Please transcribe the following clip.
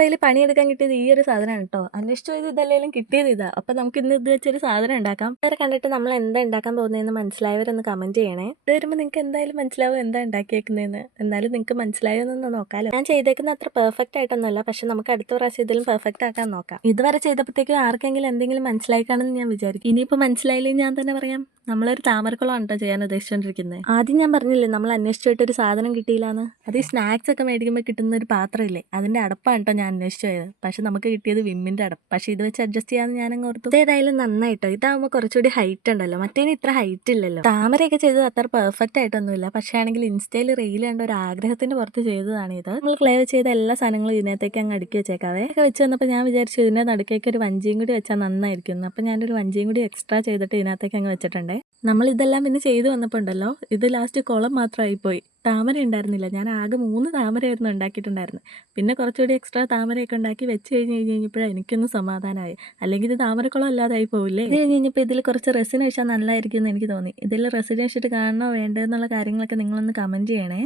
കയ്യിൽ പണിയെടുക്കാൻ കിട്ടിയത് ഈ ഒരു സാധനമാണ് കേട്ടോ. അന്വേഷിച്ച് പോയത് ഇതല്ലേലും കിട്ടിയത് ഇതാ. അപ്പം നമുക്ക് ഇന്ന് ഇത് വെച്ചൊരു സാധനം ഉണ്ടാക്കാം. വേറെ കണ്ടിട്ട് നമ്മൾ എന്താ ഉണ്ടാക്കാൻ പോകുന്നതെന്ന് മനസ്സിലായവരൊന്ന് കമന്റ് ചെയ്യണേ. ഇത് വരുമ്പോൾ നിങ്ങൾക്ക് എന്തായാലും മനസ്സിലാവും എന്താ ഉണ്ടാക്കിയേക്കുന്നതെന്ന്. എന്നാലും നിങ്ങൾക്ക് മനസ്സിലായോന്നൊന്ന് നോക്കാമല്ലോ. ഞാൻ ചെയ്തേക്കുന്ന അത്ര പെർഫെക്റ്റ് ആയിട്ടൊന്നുമല്ല, പക്ഷെ നമുക്ക് അടുത്ത പ്രാവശ്യം ഇതിലും പെർഫെക്റ്റ് ആക്കാൻ നോക്കാം. ഇതുവരെ ചെയ്തപ്പോഴത്തേക്കും ആർക്കെങ്കിലും എന്തെങ്കിലും മനസ്സിലായി കാണുമെന്ന് ഞാൻ വിചാരിക്കും. ഇനിയിപ്പോൾ മനസ്സിലായില്ലെങ്കിൽ ഞാൻ തന്നെ പറയാം, നമ്മളൊരു താമരക്കുളമാണ് കേട്ടോ ചെയ്യാൻ ഉദ്ദേശിച്ചുകൊണ്ടിരിക്കുന്നത്. ആദ്യം ഞാൻ പറഞ്ഞില്ലേ നമ്മൾ അന്വേഷിച്ചു പോയിട്ട് ഒരു സാധനം കിട്ടിയില്ലാന്ന്. അത് ഈ സ്നാക്സ് ഒക്കെ മേടിക്കുമ്പോൾ കിട്ടുന്ന ഒരു പാത്രമില്ലേ, അതിന്റെ അടപ്പാണ് കേട്ടോ ഞാൻ അന്വേഷിച്ചു പോയത്. പക്ഷെ നമുക്ക് കിട്ടിയത് വിമ്മിന്റെ അടപ്പ്. പക്ഷെ ഇത് വെച്ച് അഡ്ജസ്റ്റ് ചെയ്യാന്ന് ഞാനങ്ങ് ഓർത്തു. ഇതേതായാലും നന്നായിട്ടോ. ഇതാകുമ്പോൾ കുറച്ചുകൂടി ഹൈറ്റ് ഉണ്ടല്ലോ, മറ്റേന് ഇത്ര ഹൈറ്റ് ഇല്ലല്ലോ. താമരയൊക്കെ ചെയ്തത് അത്ര പെർഫെക്റ്റ് ആയിട്ടൊന്നുമില്ല, പക്ഷേ ആണെങ്കിൽ ഇൻസ്റ്റയിൽ റീൽ കണ്ട ഒരു ആഗ്രഹത്തിന്റെ പുറത്ത് ചെയ്തതാണ് ഇത്. നമ്മൾ ക്ലേ ചെയ്ത എല്ലാ സാധനങ്ങളും ഇതിനകത്തേക്ക് അങ്ങ് അടുക്കി വെച്ചേക്കാവേ. ഒക്കെ വെച്ച് വന്നപ്പോൾ ഞാൻ വിചാരിച്ചു ഇതിന്റെ നടുക്കേക്ക് ഒരു വഞ്ചിയും കൂടി വെച്ചാൽ നന്നായിരിക്കും. അപ്പം ഞാനൊരു വഞ്ചിയും കൂടി എക്സ്ട്രാ ചെയ്തിട്ട് ഇതിനകത്തേക്ക് അങ്ങ് വെച്ചിട്ടുണ്ട്. നമ്മൾ ഇതെല്ലാം പിന്നെ ചെയ്തു വന്നപ്പോൾ ഉണ്ടല്ലോ, ഇത് ലാസ്റ്റ് കുളം മാത്രമായി പോയി. താമര ഉണ്ടായിരുന്നില്ല. ഞാൻ ആകെ 3 താമരയായിരുന്നു ഉണ്ടാക്കിയിട്ടുണ്ടായിരുന്നത്. പിന്നെ കുറച്ചുകൂടി എക്സ്ട്രാ താമരയൊക്കെ ഉണ്ടാക്കി വെച്ച് കഴിഞ്ഞപ്പോഴാണ് എനിക്കൊന്ന് സമാധാനമായി. അല്ലെങ്കിൽ ഇത് താമരക്കുളം അല്ലാതായി പോവില്ലേ. ഇത് കഴിഞ്ഞപ്പോൾ ഇതിൽ കുറച്ച് റെസിൻ ഒഴിച്ചാൽ നല്ലതായിരിക്കും എന്ന് എനിക്ക് തോന്നി. ഇതിൽ റെസിൻ ഒഴിച്ചിട്ട് കാണണോ വേണ്ടതെന്നുള്ള കാര്യങ്ങളൊക്കെ നിങ്ങളൊന്ന് കമൻറ്റ് ചെയ്യണേ.